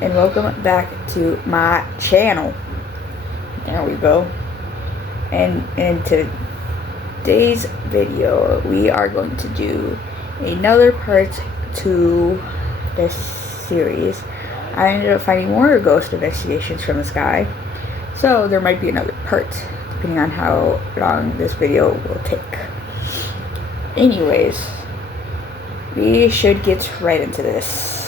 and welcome back to my channel. There we go. And in today's video, we are going to do another part to this series. I ended up finding more ghost investigations from the sky, so there might be another part, depending on how long this video will take. Anyways, we should get right into this.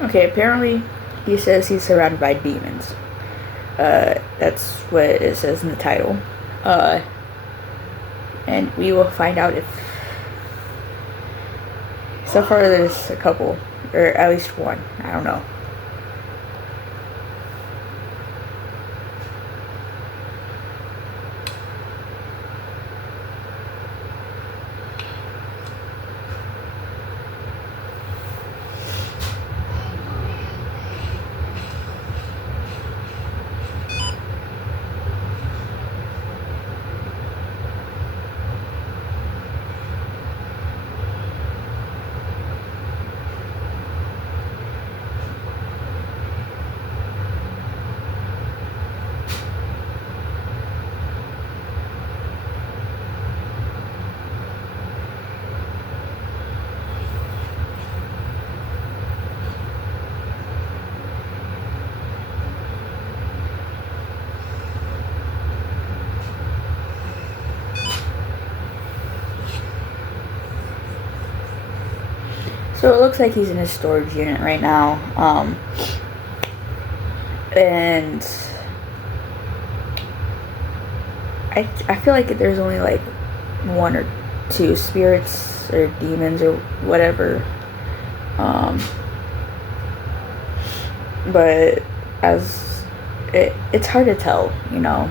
Okay, apparently he says he's surrounded by demons. That's what it says in the title. And we will find out if... So far there's a couple, or at least one, I don't know. So it looks like he's in his storage unit right now, and I feel like there's only like one or two spirits or demons or whatever, but it's hard to tell, you know.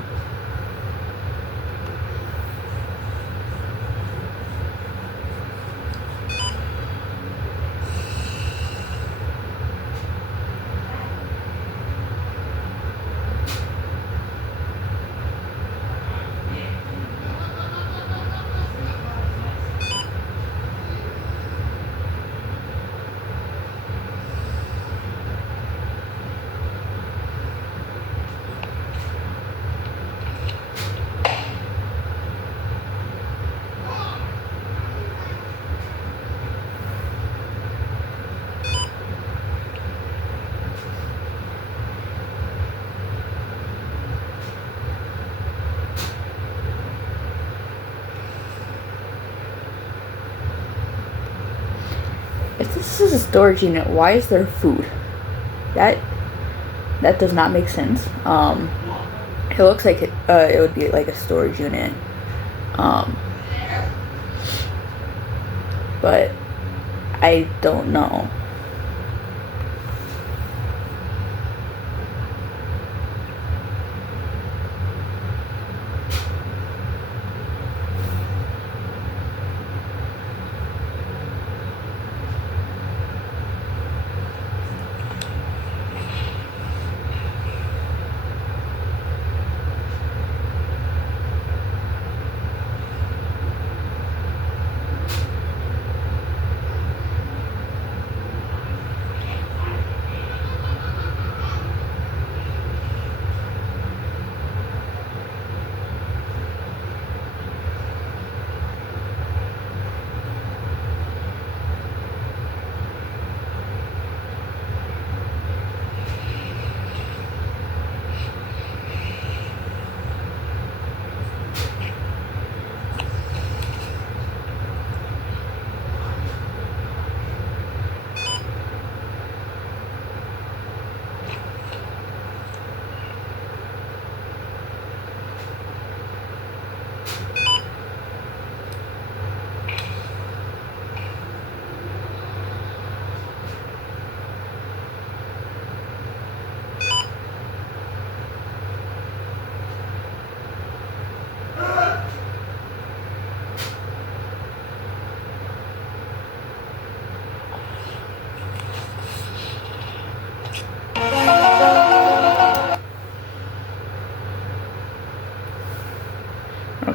If this is a storage unit, why is there food? That does not make sense. It looks like it would be like a storage unit. But I don't know.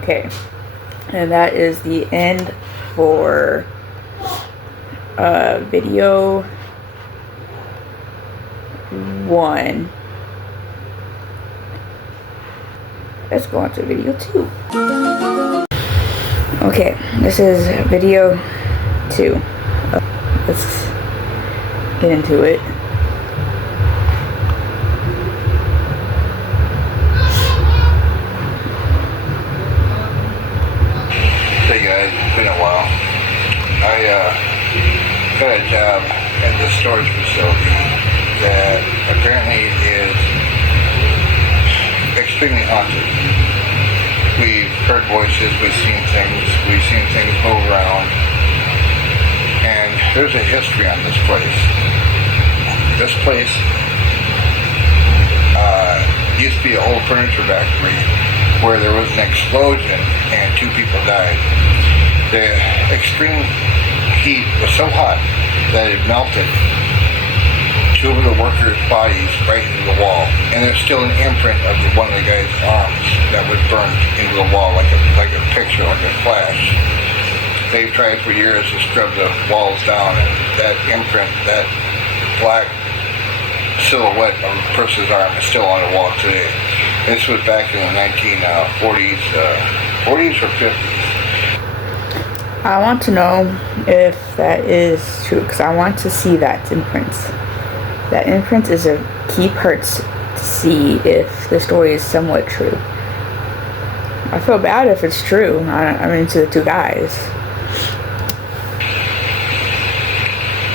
Okay, and that is the end for video 1. Let's go on to video 2. Okay, this is video 2. Let's get into it. Hey guys, it's been a while. I got a job at this storage facility that apparently is extremely haunted. We've heard voices, we've seen things move around, and there's a history on this place. This place used to be an old furniture factory where there was an explosion and 2 people died. The extreme heat was so hot that it melted 2 of the workers' bodies right into the wall, and there's still an imprint of one of the guy's arms that was burned into the wall like a picture, like a flash. They've tried for years to scrub the walls down, and that imprint, that black silhouette of a person's arm is still on the wall today. This was back in the 1940s, 40s or 50s. I want to know if that is true, because I want to see that imprint. That imprint is a key part to see if the story is somewhat true. I feel bad if it's true. I'm into the 2 guys.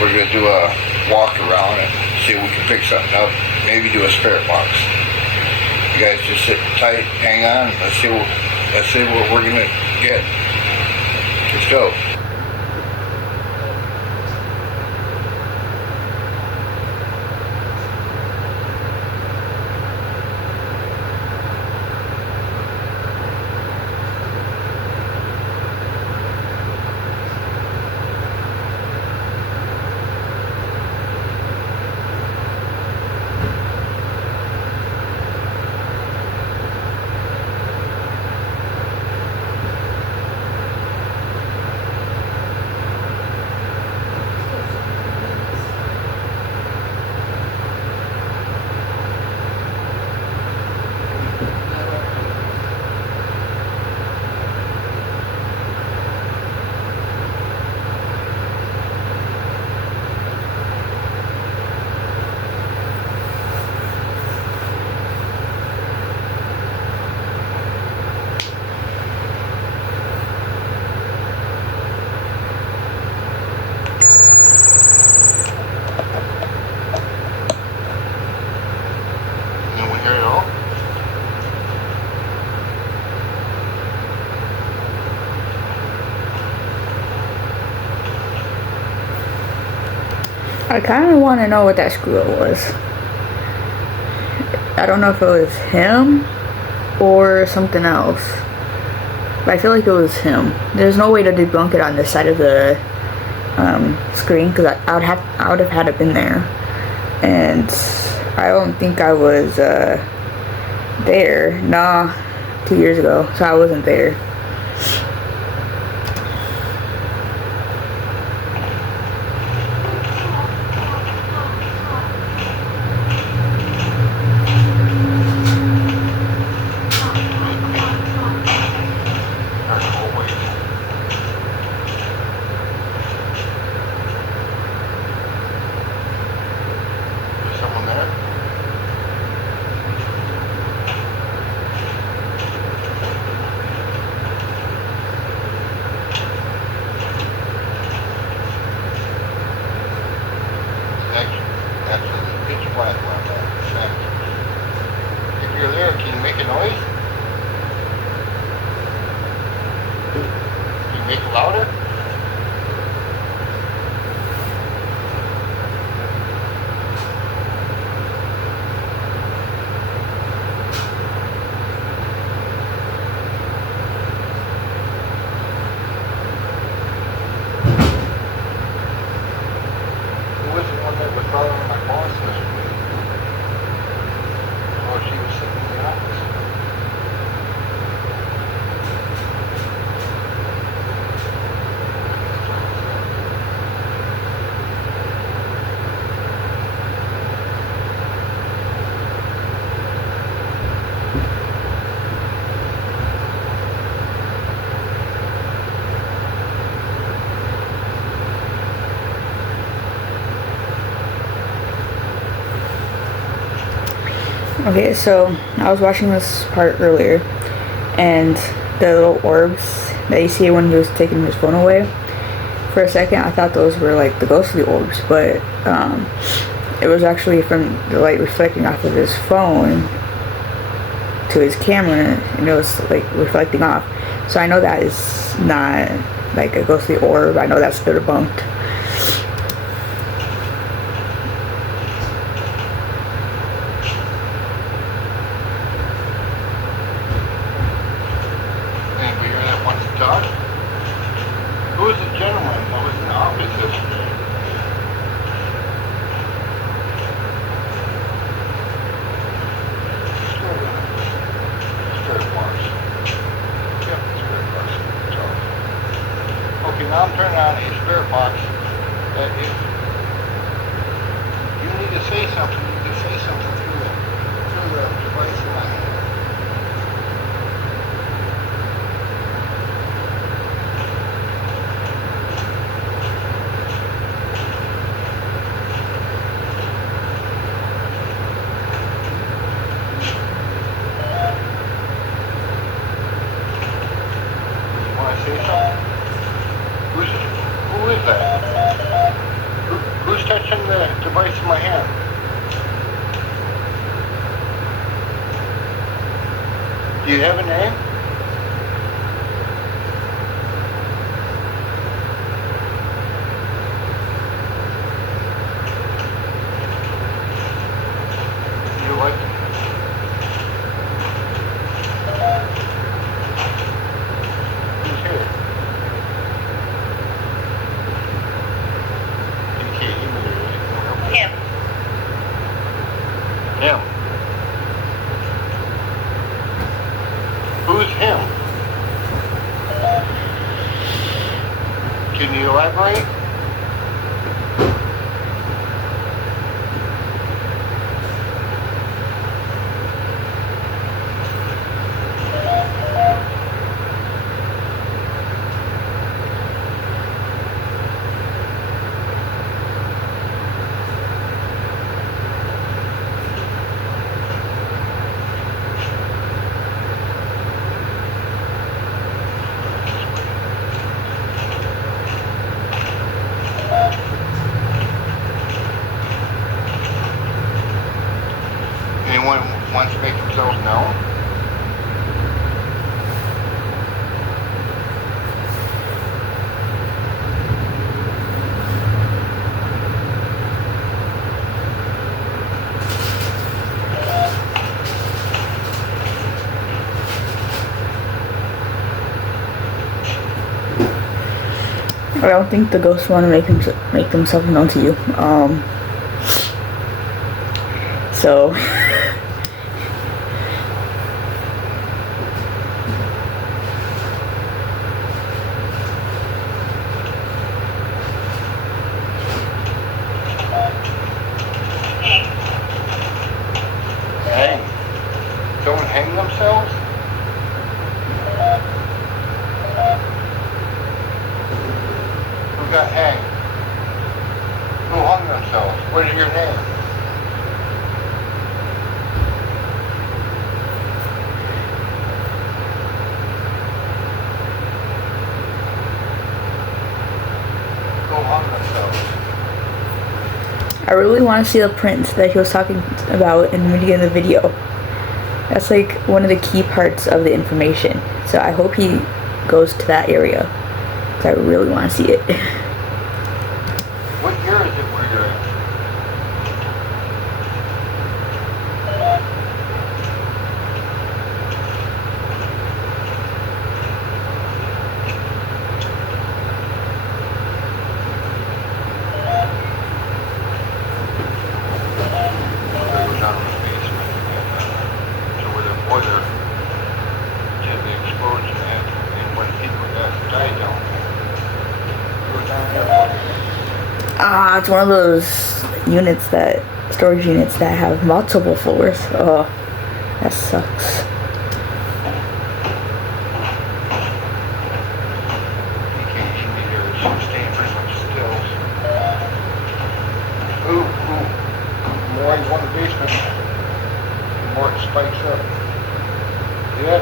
We're going to do a walk around and see if we can pick something up. Maybe do a spirit box. You guys just sit tight, hang on, let's see what we're gonna get. Let's go. I kind of want to know what that squirrel was. I don't know if it was him or something else, but I feel like it was him. There's no way to debunk it on this side of the screen, because I would have had it been there, and I don't think I was there. Nah, 2 years ago, so I wasn't there. If you're there, can you make a noise? Can you make it louder? Who was the one that was following my boss yesterday? Oh, she was sitting in the office. Okay, so I was watching this part earlier, and the little orbs that you see when he was taking his phone away, for a second I thought those were like the ghostly orbs, but it was actually from the light reflecting off of his phone to his camera, and it was like reflecting off. So I know that is not like a ghostly orb. I know that's been debunked. Anybody here that wants to talk? Who is the gentleman that was in the office yesterday? Spirit box. Yep, spirit box. So, okay, now I'm turning on a spirit box that if you need to say something, you can say something through the device in my hand. Say something? Who is that? Who's touching the device in my hand? Do you have a name? You like it? Him. Who's him? Can you elaborate? Anyone wants to make themselves known? I don't think the ghosts want to make themselves known to you. So Hang. Someone hang themselves? Who got hanged? Who hung themselves? What is your name? Who hung themselves? I really want to see the print that he was talking about in the beginning of the video. That's like one of the key parts of the information. So I hope he goes to that area, because I really want to see it. What year is it where you're at? It was out in the basement, so where the boiler did the explosion at, and when people got died down there. It was down there. It's one of those units storage units that have multiple floors. Oh, that sucks. You can't even hear some stampers and stills. Ooh, Maury's on the basement. before it spikes up. Yeah.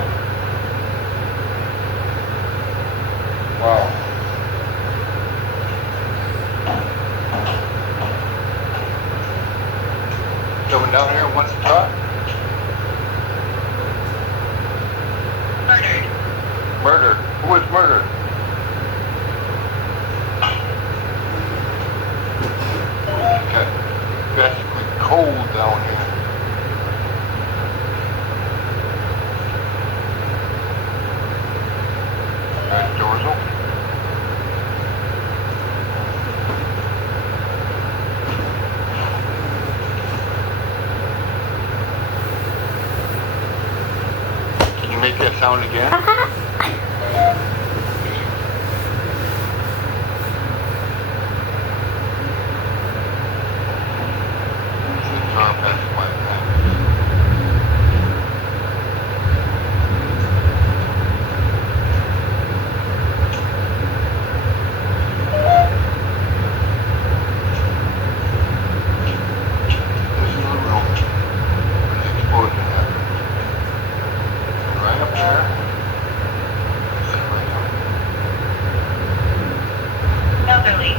Wow. Coming down here, what's the top? Murdered. Murder. Who was murdered? Okay. Basically cold down here. Doors open. Can you make that sound again? Elderly.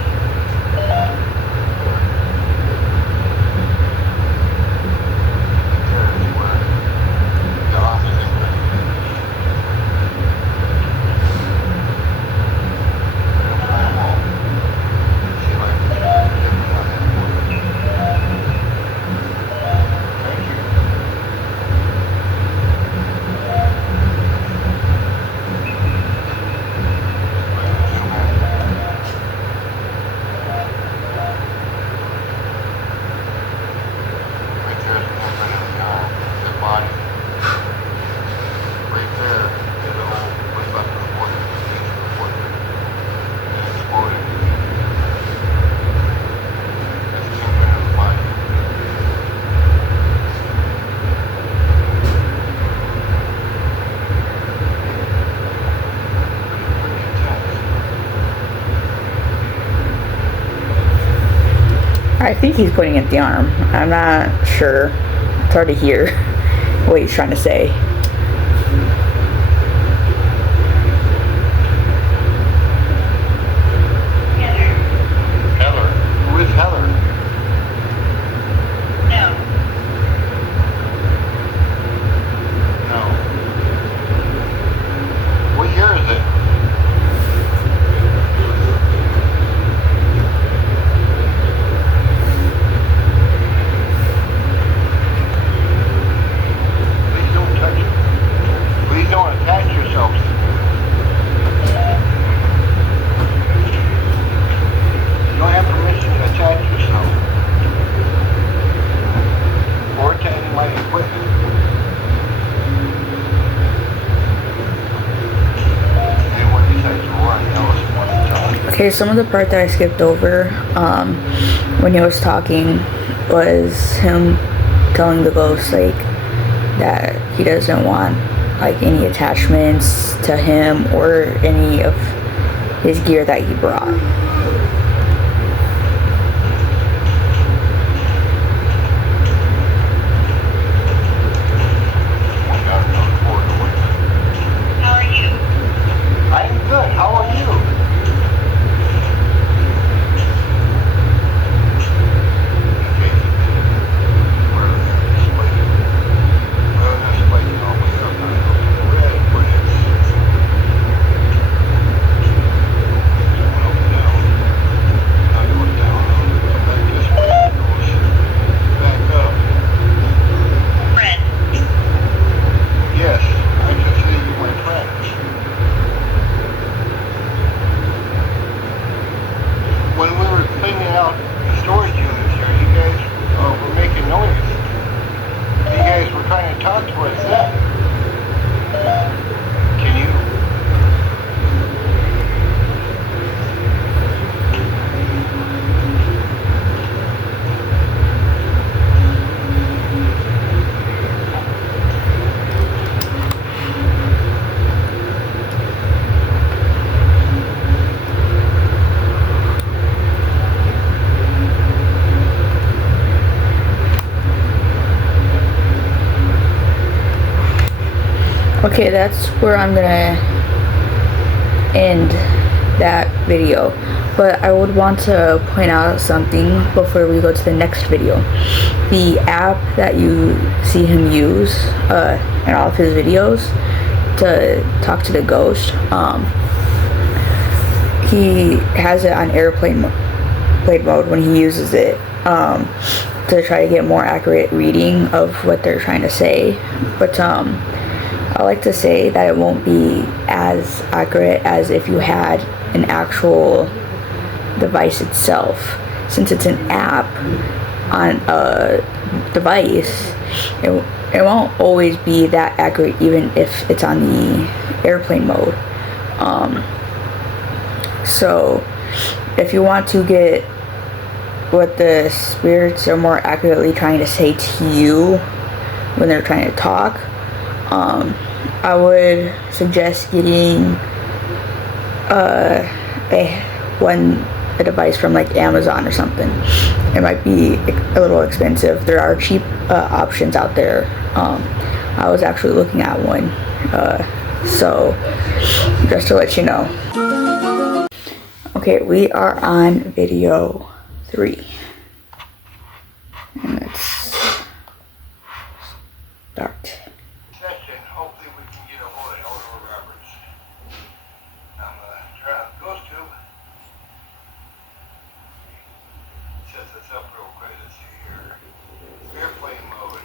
I think he's pointing at the arm. I'm not sure. It's hard to hear what he's trying to say. Heather. Heather. Who is Heather? No. No. What year is it? Please don't touch it. Please don't attach yourselves. You don't have permission to attach yourself. Or to any of my equipment. Anyone besides Warren Ellis wants to tell me. Okay, some of the part that I skipped over when he was talking was him telling the ghost like that he doesn't want like any attachments to him or any of his gear that he brought. How are you? I am good. How are you? Okay, that's where I'm gonna end that video. But I would want to point out something before we go to the next video. The app that you see him use in all of his videos to talk to the ghost, he has it on airplane mode when he uses it to try to get more accurate reading of what they're trying to say. But I like to say that it won't be as accurate as if you had an actual device itself. Since it's an app on a device, it won't always be that accurate even if it's on the airplane mode. So if you want to get what the spirits are more accurately trying to say to you when they're trying to talk, I would suggest getting a device from like Amazon or something. It might be a little expensive. There are cheap options out there. I was actually looking at one, so just to let you know. Okay, we are on video 3, and let's start. Session, hopefully we can get a hold of Eleanor Roberts. I'm turn on the ghost tube. Set this up real quick. Let's see here. Airplane mode.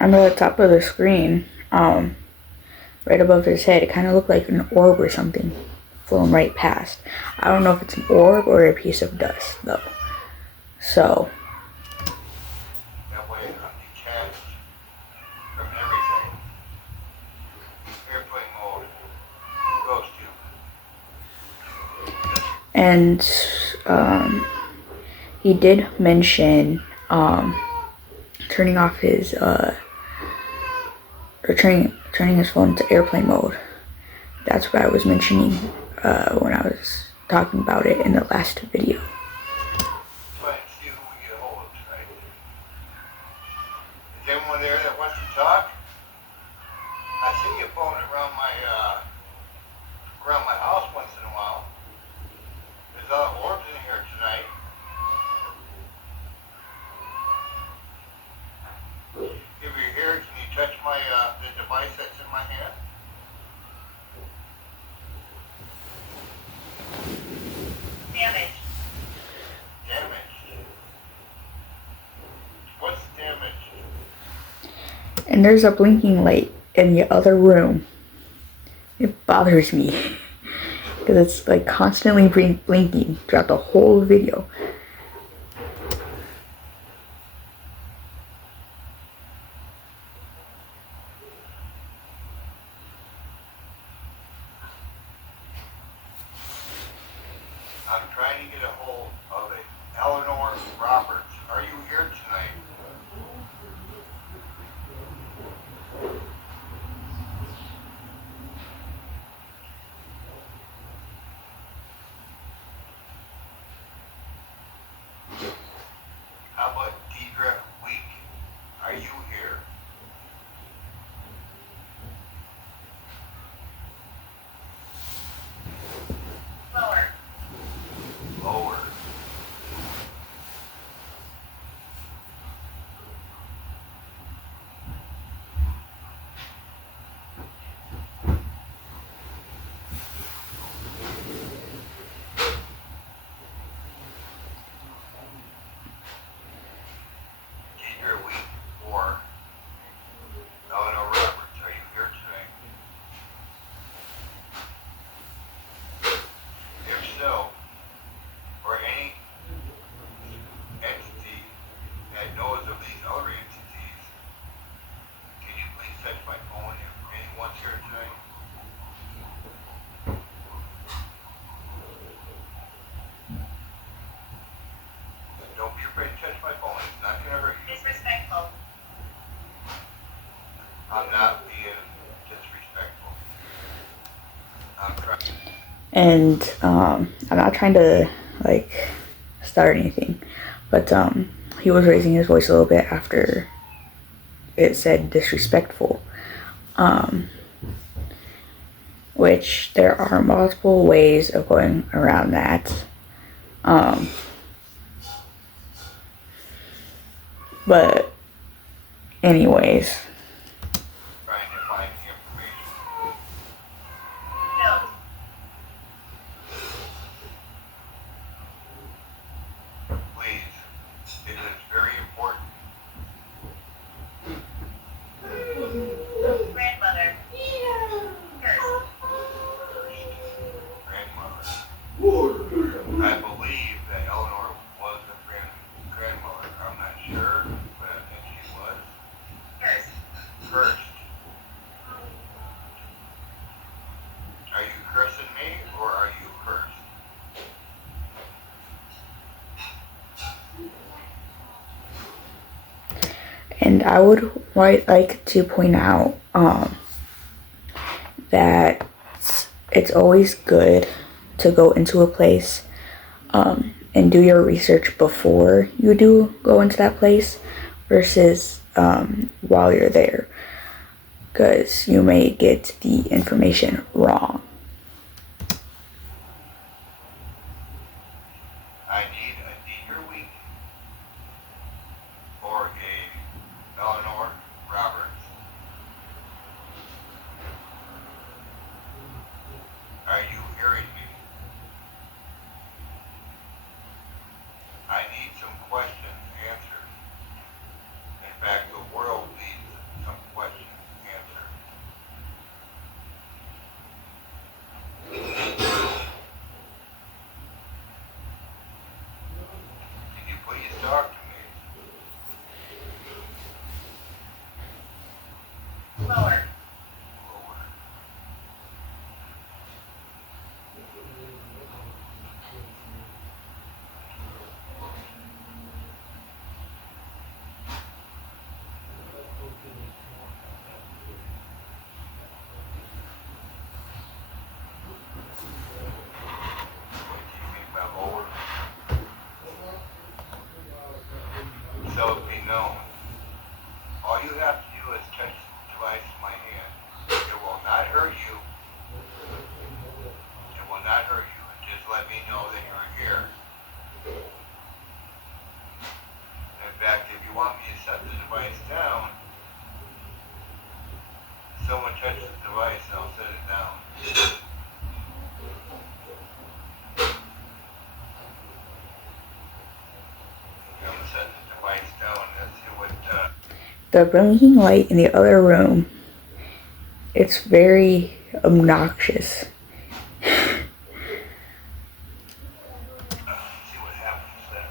On the top of the screen, right above his head, it kind of looked like an orb or something flown right past. I don't know if it's an orb or a piece of dust though. So That way I'm detached from everything. Airplane mode. Ghost tube. and he did mention turning off his or turning his phone to airplane mode. That's what I was mentioning when I was talking about it in the last video. Try and see who we get a hold of tonight. Is anyone there that wants to talk? I see you floating around my house once in a while. There's other orbs in here tonight. If you're here, can you touch my the device that's in my hand? Damage. Damaged. What's damaged? And there's a blinking light in the other room. It bothers me because it's like constantly blinking throughout the whole video. I'm trying to get a hold of it. Eleanor Roberts. Are you here tonight? How about Deidre Week? Are you here? Lower. Lower. Deidre Week or Eleanor Roberts, are you here tonight? If so, or any entity that knows of these other entities, can you please touch my phone if anyone's here tonight? Don't be afraid to touch my phone. It's not going to hurt you. Disrespectful. I'm not being disrespectful. I'm trying. And I'm not trying to like start anything, but he was raising his voice a little bit after it said disrespectful. which there are multiple ways of going around that. But anyways, Trying to find the information. Note. Please, it is very important. Grandmother. First. Grandmother. I believe that Eleanor was a grandmother. I'm not sure, but I think she was. First. First. Are you cursing me or are you cursed? and I would like to point out that it's always good to go into a place and do your research before you do go into that place versus while you're there, because you may get the information wrong. I need a Deidre Week or a Eleanor Roberts. Are you hearing me? I need some questions answered. In fact, the world needs some questions answered. Can you please talk to me? Lower. Lower. What do you mean by lower? So it be known. All you have to do is touch the device in my hand. It will not hurt you. It will not hurt you. Just let me know that you're here. In fact, if you want me to set the device down, someone touch the device and I'll set it down. I'm gonna set the device down. Let's see what The blinking light in the other room, it's very obnoxious. see what happens then.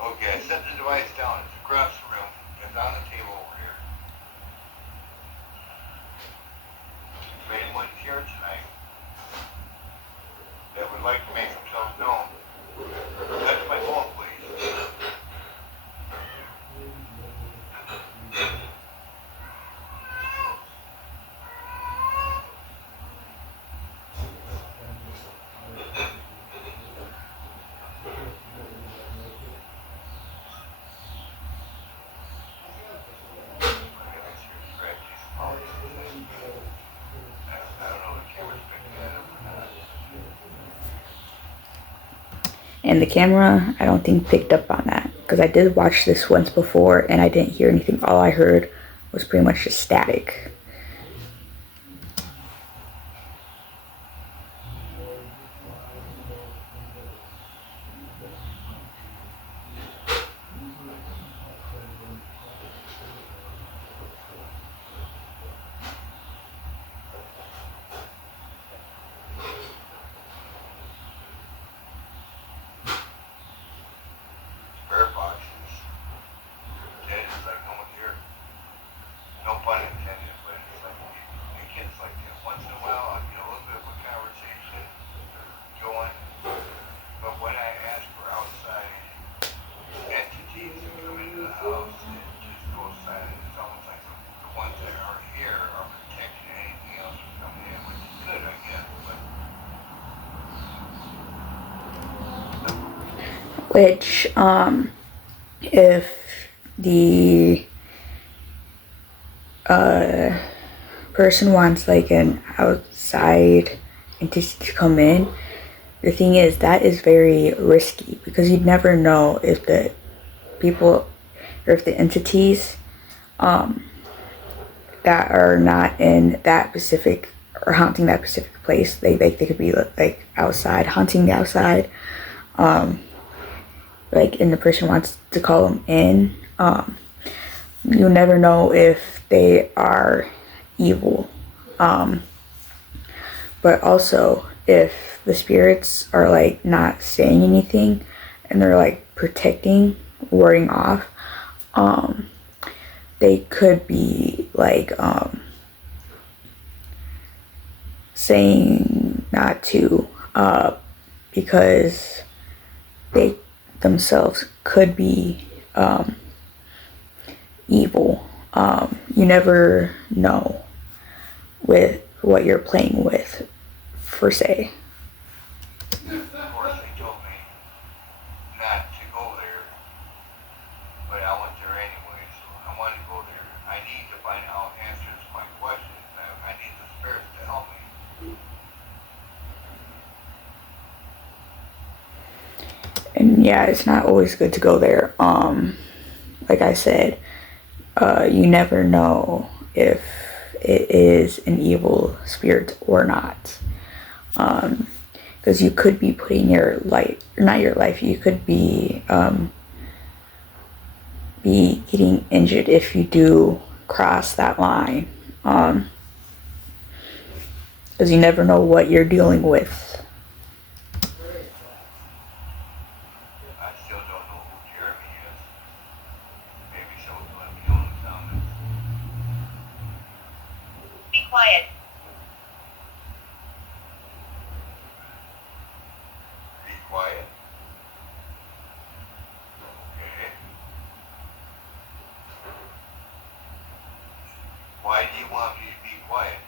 Okay, I set the device down. It's across the room. It's on the table over here. If anyone's here tonight that would like to make themselves known, touch my phone, please. I don't know if the camera's picking that up or not. And the camera, I don't think picked up on that, because I did watch this once before and I didn't hear anything. All I heard was pretty much just static. Spare boxes. Dead is like no one's here. No pun intended, but it's like it gets like that. Once in a while, I'll get a little bit of a conversation going. But when I ask for outside entities to come into the house, it just goes silent. It's almost like the ones that are here are protecting anything else from coming in, which is good, I guess. But Which, if the person wants like an outside entity to come in, the thing is that is very risky because you'd never know if the people or if the entities that are not in that specific or haunting that specific place, they could be like outside, haunting the outside, like, and the person wants to call them in. You'll never know if they are evil. But also if the spirits are like not saying anything and they're like protecting, warding off, they could be like saying not to, because they themselves could be evil. You never know with what you're playing with, per se. Of course, they told me not to go there, but I went there anyway, so I wanted to go there. I need to find out answers to my questions. I need the spirits to help me. And yeah, it's not always good to go there. Like I said, you never know if it is an evil spirit or not. Because you could be putting your life, not your life, you could be getting injured if you do cross that line. Because you never know what you're dealing with. I still don't know who Jeremy is. Maybe someone will let me know in the comments. Be quiet. Be quiet. Okay. Why do you want me to be quiet?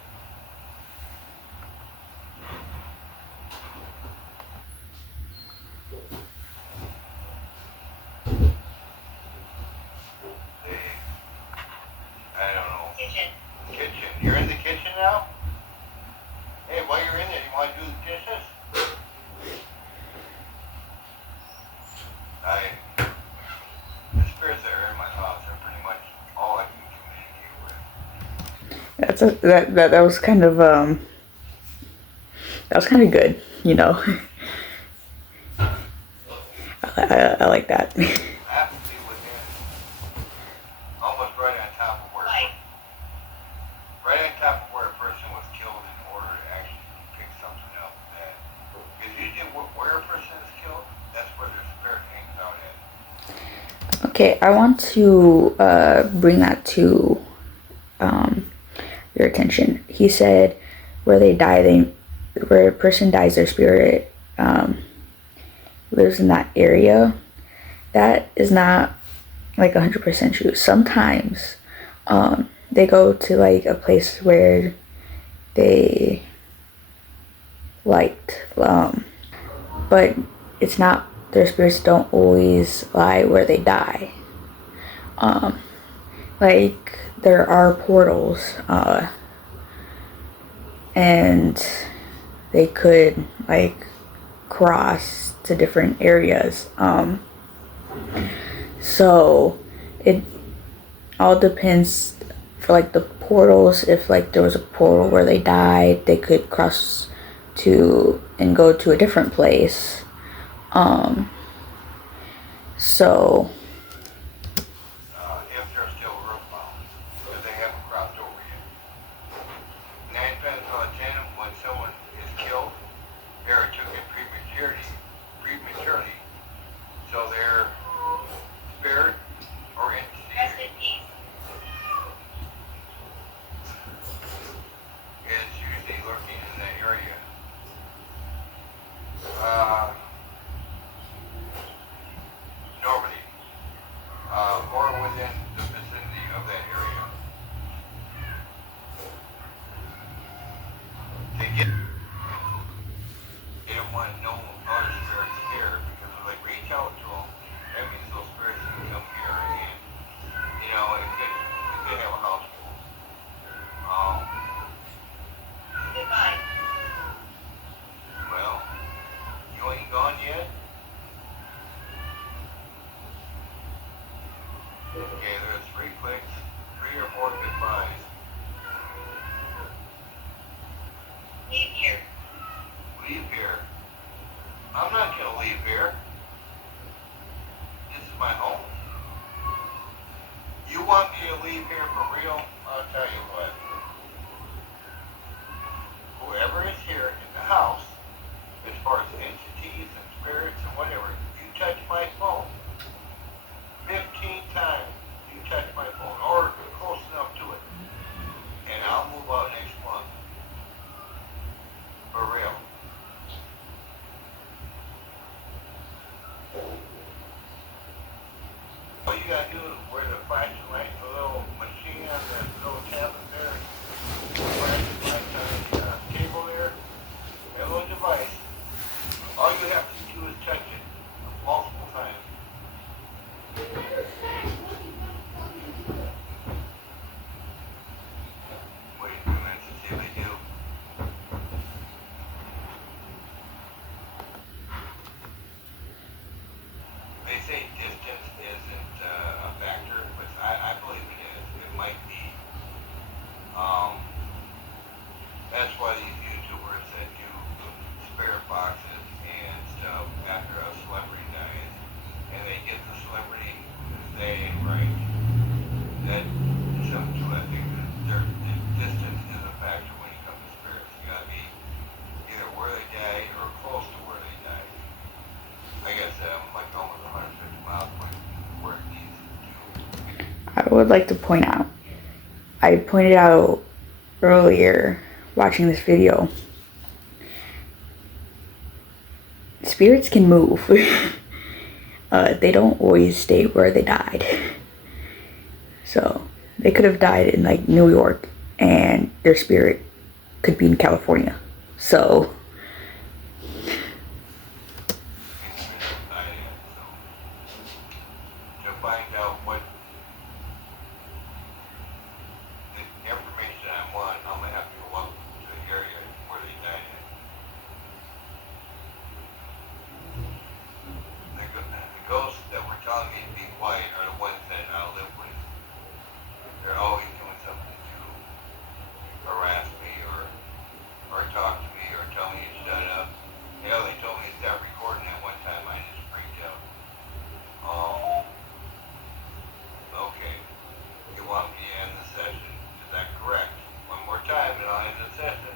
Hey, I don't know. Kitchen. Kitchen. You're in the kitchen now? Hey, while you're in there, you want to do the dishes? The spirits that are in my house are pretty much all I can communicate with. That was kind of good, you know. I like that. I have to be within almost right on top of Light. right on top of where a person was killed in order to actually pick something up. Because usually where a person is killed, that's where their spirit hangs out at. Okay, I want to bring that to your attention. He said where they die, where a person dies, their spirit lives in that area. That is not like 100% true. Sometimes they go to like a place where they liked, but it's not, their spirits don't always lie where they die. Like there are portals, and they could like cross to different areas. So it all depends for like the portals. If like there was a portal where they died, they could cross to and go to a different place. So If they're still earthbound, because they haven't crossed over yet. 9 times out of 10, when someone is killed, they're taken prematurely, so their spirit or entity Rest in peace. is usually lurking in that area. Normally, I'll tell you what. Whoever is here in the house, as far as entities and spirits and whatever, you touch my phone 15 times, you touch my phone, or close enough to it, and I'll move out next month. For real. All you gotta do is wear the flashing light, the little machine on the little tablet there, flashing light on the table there, that little device. All you have to do is touch it multiple times. Wait a few minutes to see if they do. They say distance isn't a factor, but I believe it is. It might be. That's why these YouTubers that do spirit boxes and stuff after a celebrity dies, and they get the celebrity to say, right, that something to I think that the distance is a factor when it comes to spirits. You gotta be either where they died or close to where they died. I guess like almost 150 miles from where it needs to. I would like to point out, I pointed out earlier watching this video, spirits can move. They don't always stay where they died. So they could have died in like New York and their spirit could be in California. So To find out what the information I want, I'm gonna have to go up to the area where they died at. The ghosts that were telling me to be quiet are the ones that I live with. They're always doing something to harass me or talk to me or tell me to shut up. Hell, they told me to stop recording that one time. I just freaked out. Okay. You want me to end the session? Is that correct? One more time and I'll end the session.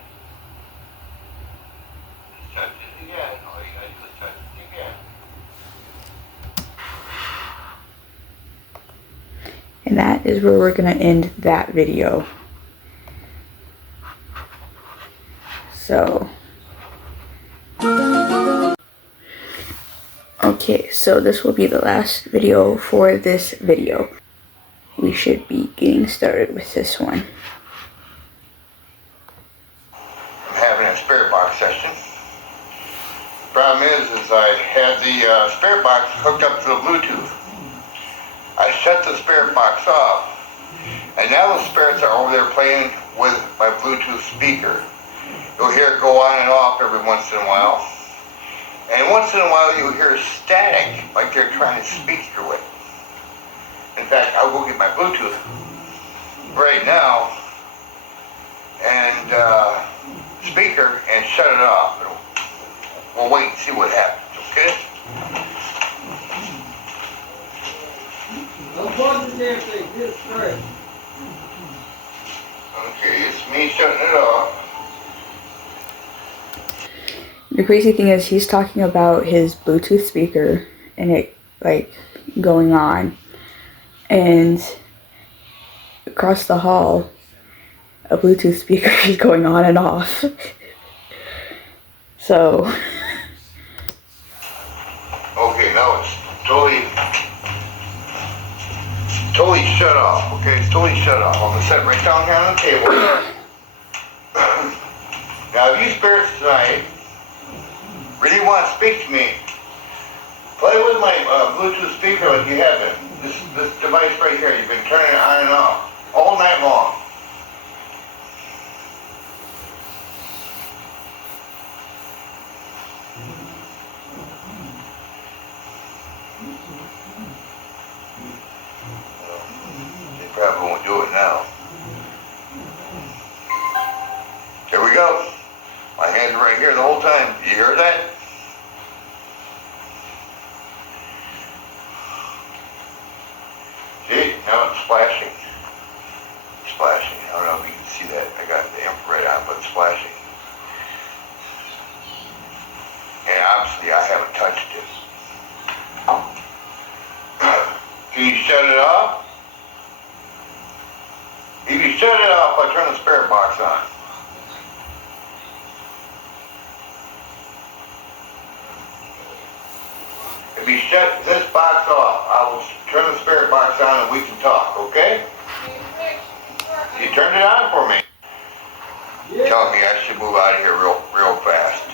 Just touch it again. All you gotta do is touch it again. and that is where we're gonna end that video. So okay, so this will be the last video for this video. We should be getting started with this one. I'm having a spirit box session. Problem is I had the spirit box hooked up to the Bluetooth. I shut the spirit box off, and now the spirits are over there playing with my Bluetooth speaker. You'll hear it go on and off every once in a while. And once in a while you'll hear static, like they're trying to speak through it. In fact, I'll go get my Bluetooth right now and speaker and shut it off. We'll wait and see what happens, okay? Don't bother the damn thing, get it straight. Okay, it's me shutting it off. The crazy thing is he's talking about his Bluetooth speaker and it like going on, and across the hall a Bluetooth speaker is going on and off. So Okay, now it's totally shut off, okay? It's totally shut off. I'm gonna set it right down here on the table. Now, if you spirits tonight really want to speak to me, play with my Bluetooth speaker like you have been. This device right here, you've been turning it on and off all night long. They probably won't do it now. Here we go. My hands are right here the whole time. You hear that? See? Now it's splashing. Splashing. flashing. I don't know if you can see that. I got the infrared on, but it's flashing. And obviously I haven't touched it. Can you shut it off? If you shut it off, I turn the spirit box on. If you shut this box off, I will turn the spirit box on and we can talk, okay? You turned it on for me. Telling me I should move out of here real fast.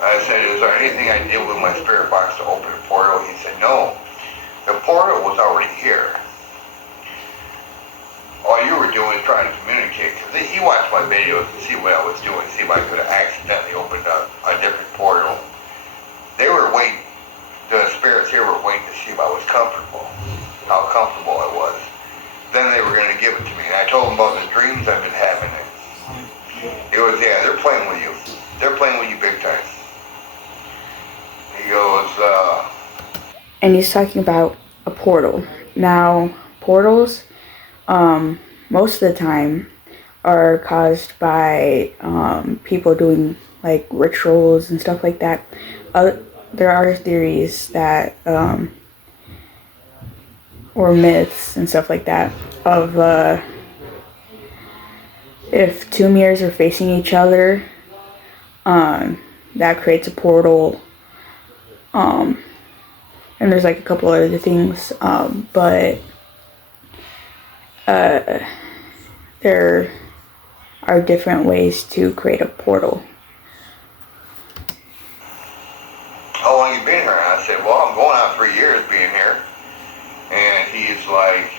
I said, is there anything I did with my spirit box to open the portal? He said, no. The portal was already here. All you were doing is trying to communicate. Because he watched my videos to see what I was doing, see if I could have accidentally opened up a different portal. They were waiting. The spirits here were waiting to see if I was comfortable, how comfortable I was. Then they were going to give it to me. And I told them about the dreams I've been having. It was, yeah, they're playing with you. They're playing with you big time. He goes, And he's talking about a portal. Now, portals, most of the time, are caused by people doing like rituals and stuff like that. There are theories that, or myths and stuff like that, of if two mirrors are facing each other, that creates a portal. And there's like a couple other things, but there are different ways to create a portal. how long you been here? And I said, well, I'm going on 3 years being here. And he's like,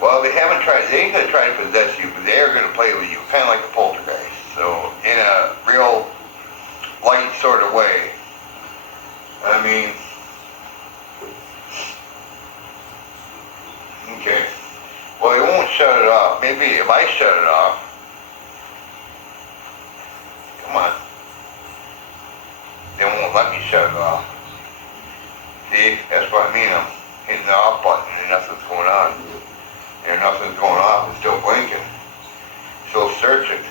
well, they ain't going to try to possess you, but they are going to play with you, kind of like a poltergeist. So, in a real light sort of way. I mean, okay. Well, they won't shut it off. Maybe if I shut it off, come on. They won't let me shut it off. See, that's what I mean. I'm hitting the off button and nothing's going on. And nothing's going off. It's still blinking. Still searching.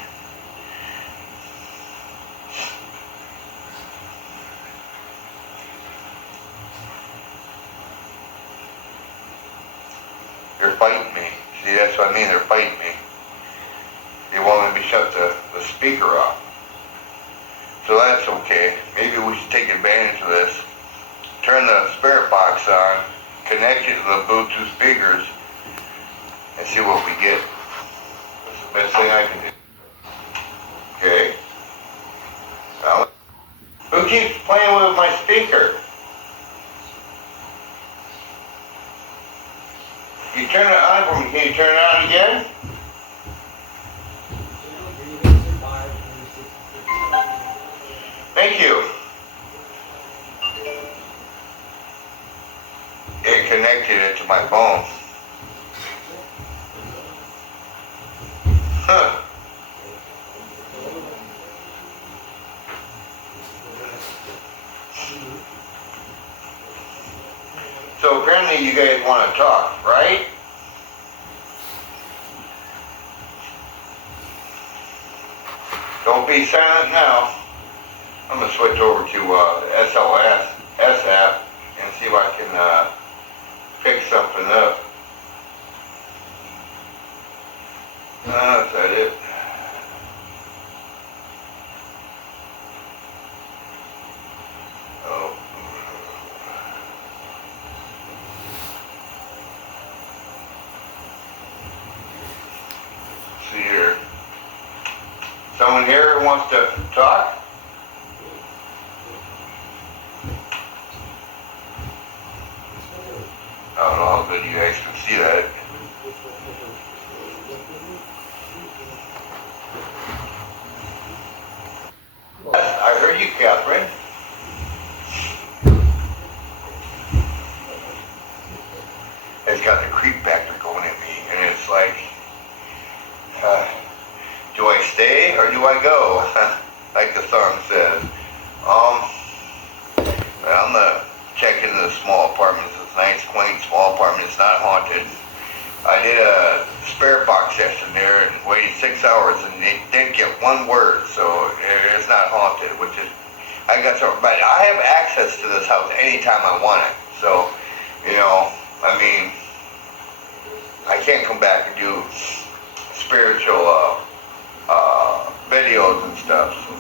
They're fighting me. See, that's what I mean. They're fighting me. They won't let me shut the speaker off. So that's okay. Maybe we should take advantage of this. Turn the spirit box on, connect it to the Bluetooth speakers, and see what we get. That's the best thing I can do. Okay. Now, who keeps playing with my speaker? You turn it on for me. Can you turn it on again? Thank you. It connected it to my phone. Huh. So apparently you guys want to talk, right? Don't be silent now. I'm going to switch over to the SLS app and see if I can pick something up. Is that it? Oh. See here. Someone here wants to talk? I don't know how good you guys can see that. I heard you, Catherine. It's got the creep factor going at me, and it's like, do I stay or do I go? Like the song says. I'm gonna check into the small apartments. It's a nice, quaint, small apartment. It's not haunted. I did a spirit box session there and waited 6 hours and they didn't get one word, so it's not haunted, which is, I got some, but I have access to this house anytime I want it, so, you know, I mean, I can't come back and do spiritual videos and stuff. So.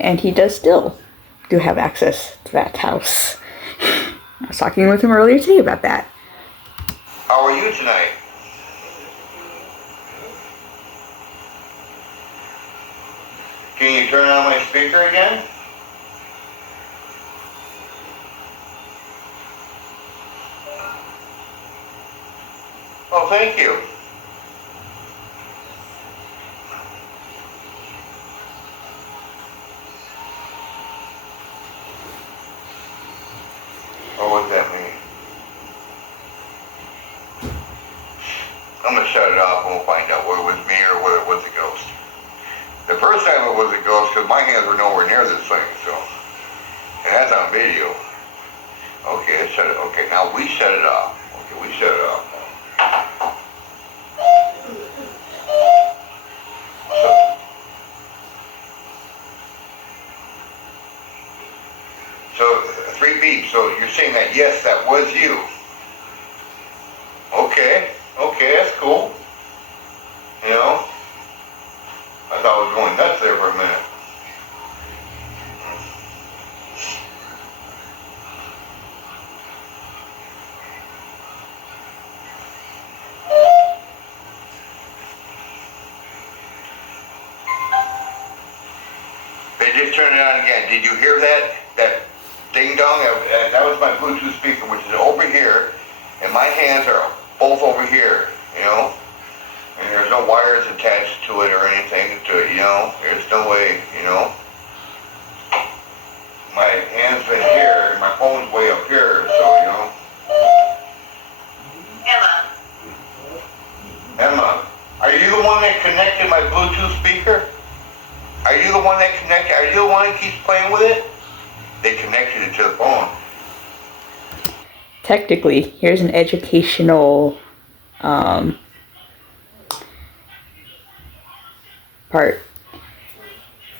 And he does still do have access to that house. I was talking with him earlier today about that. How are you tonight? Can you turn on my speaker again? Oh, thank you. What does that mean? I'm going to shut it off and we'll find out whether it was me or whether it was a ghost. The first time it was a ghost because my hands were nowhere near this thing, so. And that's on video. Okay, let's shut it. Okay, now we shut it off. Okay, we shut it off now. So 3 beeps. So you're saying that yes, that was you. Okay, that's cool. You know, I thought I was going nuts there for a minute. They just turned it on again. Did you hear that? That ding dong? That was my Bluetooth speaker, which is over here, and my hands are both over here, you know? And there's no wires attached to it or anything to it, you know? There's no way, you know? My hand's been here, and my phone's way up here, so, you know? Emma, are you the one that connected my Bluetooth speaker? Are you the one that connected? Are you the one that keeps playing with it? They connected it to the phone. Technically, here's an educational part.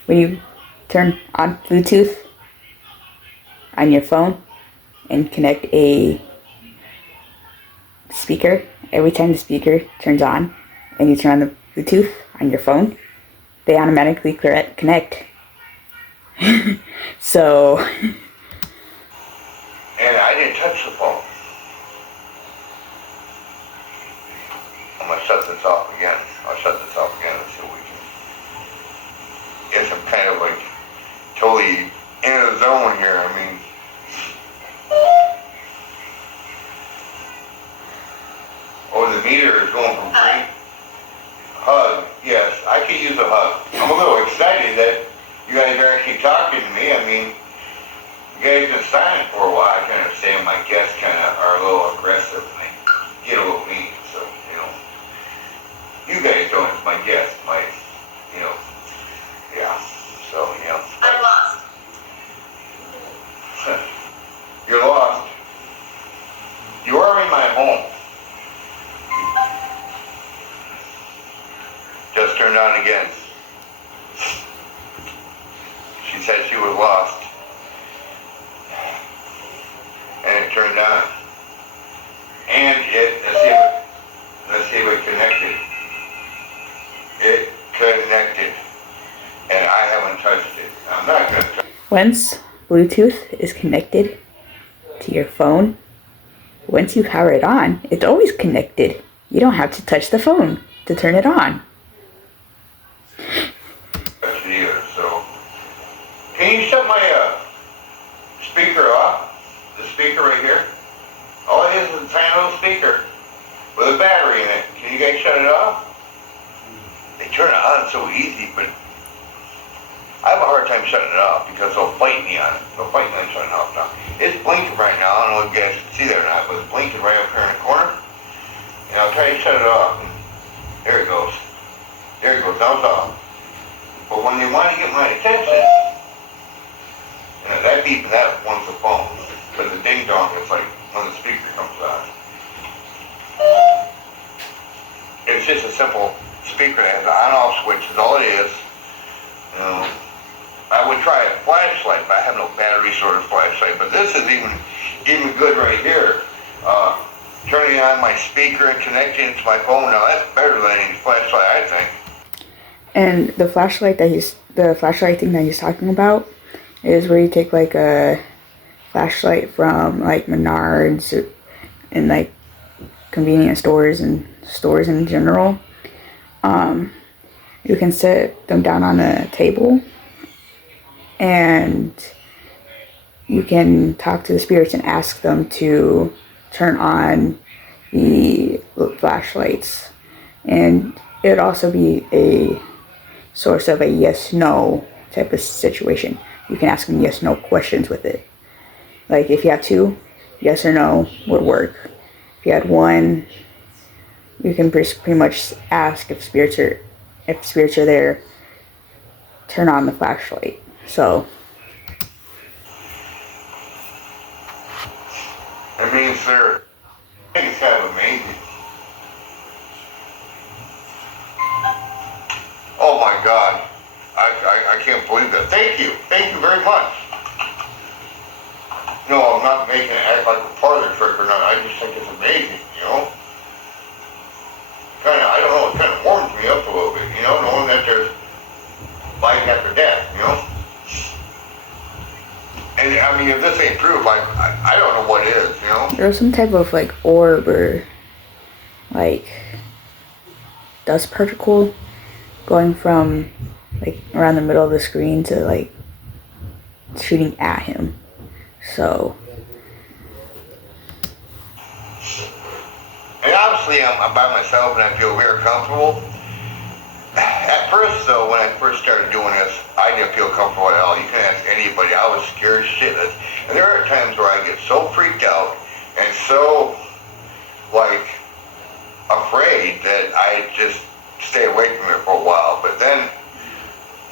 When you turn on Bluetooth on your phone and connect a speaker, every time the speaker turns on and you turn on the Bluetooth on your phone, they automatically connect. So. And I didn't touch the phone. I'm going to shut this off again. I'll shut this off again and see what we can. Yes, I'm kind of like totally in the zone here. I mean, oh, the meter is going from green. Hug, yes, I could use a hug. I'm a little excited that you guys are actually talking to me. I mean, you guys have been silent for a while. I kind of say my guests kind of are a little aggressive and they get a little mean. So, you know, you guys don't. It's my guests, my, you know, yeah. So, you know. I'm lost. You're lost. You are in my home. Just turned on again. She said she was lost. And it turned on. And let's see if it connected. It connected. And I haven't touched it. I'm not going to touch it. Once Bluetooth is connected to your phone, once you power it on, it's always connected. You don't have to touch the phone to turn it on. Either, so. Can you shut my speaker off? The speaker right here? All it is a tiny little speaker with a battery in it. Can you guys shut it off? They turn it on so easy, but I have a hard time shutting it off because they'll fight me on it. They'll fight me on shutting it off now. It's blinking right now. I don't know if you guys can see that or not, but it's blinking right up here in the corner. And I'll try to shut it off. And there it goes. There it goes. Now it's off. But when they want to get my attention, and And that beep, that one's the phone. Because the ding dong is like when the speaker comes on. It's just a simple speaker that has an on-off switch, is all it is. You know, I would try a flashlight, but I have no battery sort of flashlight. But this is even good right here. Turning on my speaker and connecting it to my phone. Now that's better than any flashlight, I think. And the flashlight thing that he's talking about is where you take like a flashlight from like Menards and like convenience stores and stores in general. You can set them down on a table and you can talk to the spirits and ask them to turn on the flashlights, and it'd also be a source of a yes-no type of situation. You can ask them yes-no questions with it. Like if you have two, yes or no would work. If you had one, you can pretty much ask if spirits are there, turn on the flashlight. So It means I think it's kind of amazing. Oh my God. I can't believe that. Thank you very much. No, I'm not making it act like a parlor trick or not. I just think it's amazing, you know? I don't know, it kind of warms me up a little bit, you know, knowing that there's life after death, you know? And I mean, if this ain't true, like, I don't know what is, you know? there was some type of like orb or like dust particle going from like around the middle of the screen to like shooting at him. So And obviously I'm by myself and I feel very comfortable. At first though, when I first started doing this, I didn't feel comfortable at all. You can ask anybody, I was scared shitless. And there are times where I get so freaked out and so like afraid that I just stay away from it for a while. But then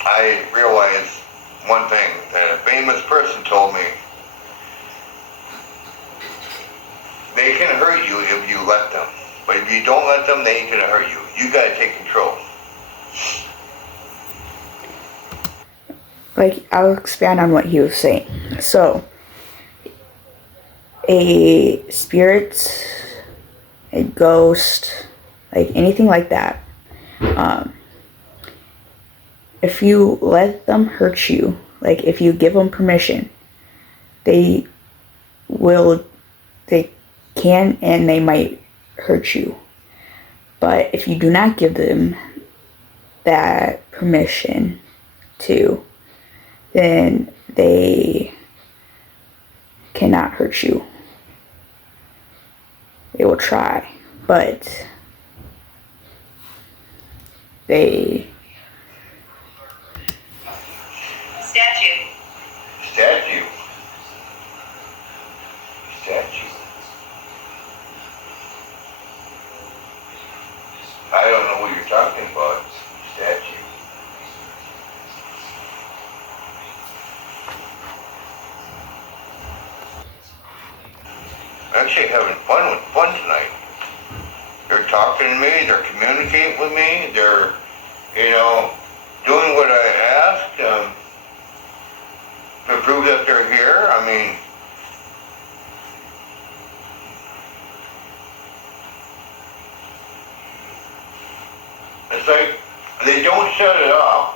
I realized one thing that a famous person told me. They can hurt you if you let them. But if you don't let them, they ain't gonna hurt you. You gotta take control. like I'll expand on what he was saying. So a spirit, a ghost, like anything like that, if you let them hurt you, like if you give them permission, they can and they might hurt you. But if you do not give them that permission to, then they cannot hurt you. They will try, but they... Statue. Statue. I don't know what you're talking about. Statue. I'm actually having fun tonight. They're talking to me, they're communicating with me, they're, you know, doing what I asked, to prove that they're here. I mean, it's like they don't shut it off.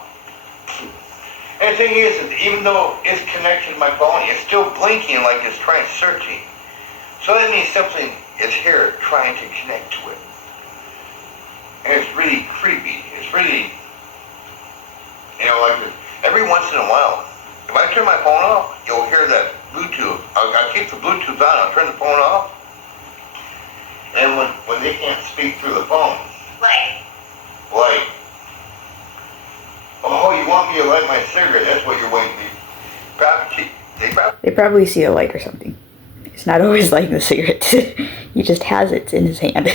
And the thing is, even though it's connected to my phone, it's still blinking like it's trying searching. So that means something is here trying to connect to it. And it's really creepy. It's really, you know, like every once in a while, if I turn my phone off, you'll hear that Bluetooth. I'll keep the Bluetooth on, I'll turn the phone off. And when they can't speak through the phone, Like. oh, you want me to light my cigarette? That's what you're waiting for. They probably see a light or something. It's not always lighting the cigarette. He just has it in his hand.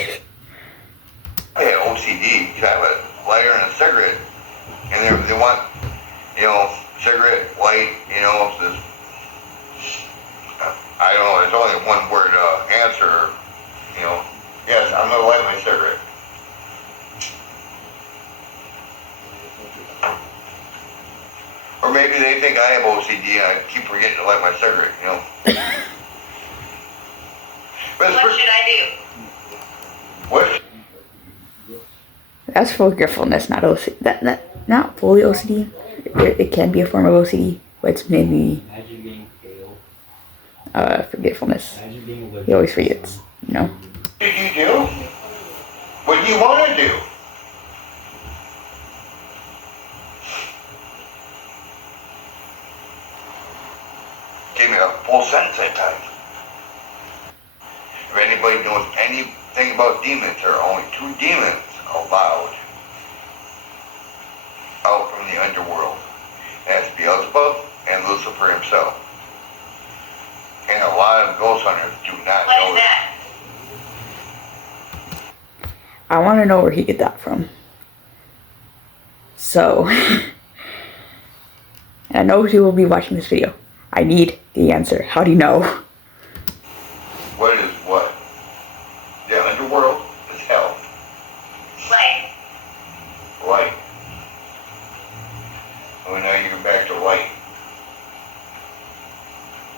I had OCD because I have a lighter and a cigarette, and they want, you know, cigarette light, you know, this think I have OCD and I keep forgetting to light my cigarette, you know. But it's What should I do? what? That's forgetfulness, not OCD. That not fully OCD. It can be a form of OCD, but it's maybe Imagine being pale. forgetfulness. Imagine being allergic. He always forgets, you know. What did you do? What do you want to do? Gave me a full sentence that time. If anybody knows anything about demons, there are only two demons allowed out from the underworld. That's Beelzebub and Lucifer himself. And a lot of ghost hunters do not What know is that? I want to know where he get that from. So, and I know he will be watching this video. I need the answer. How do you know? what is what. The underworld is hell. Light. Light. Well, now you're back to light.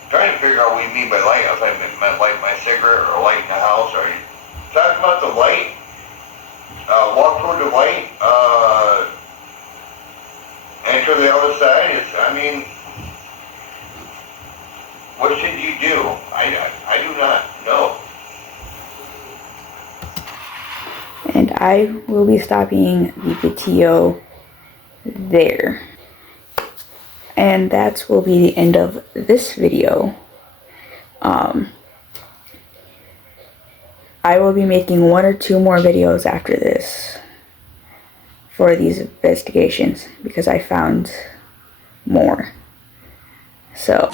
Trying to figure out what you mean by light. I thought you meant light my cigarette or light in the house. Are you talking about the light? Walk toward the light. Enter the other side. What should you do? I do not know. And I will be stopping the video there. And that will be the end of this video. I will be making 1 or 2 more videos after this for these investigations because I found more. So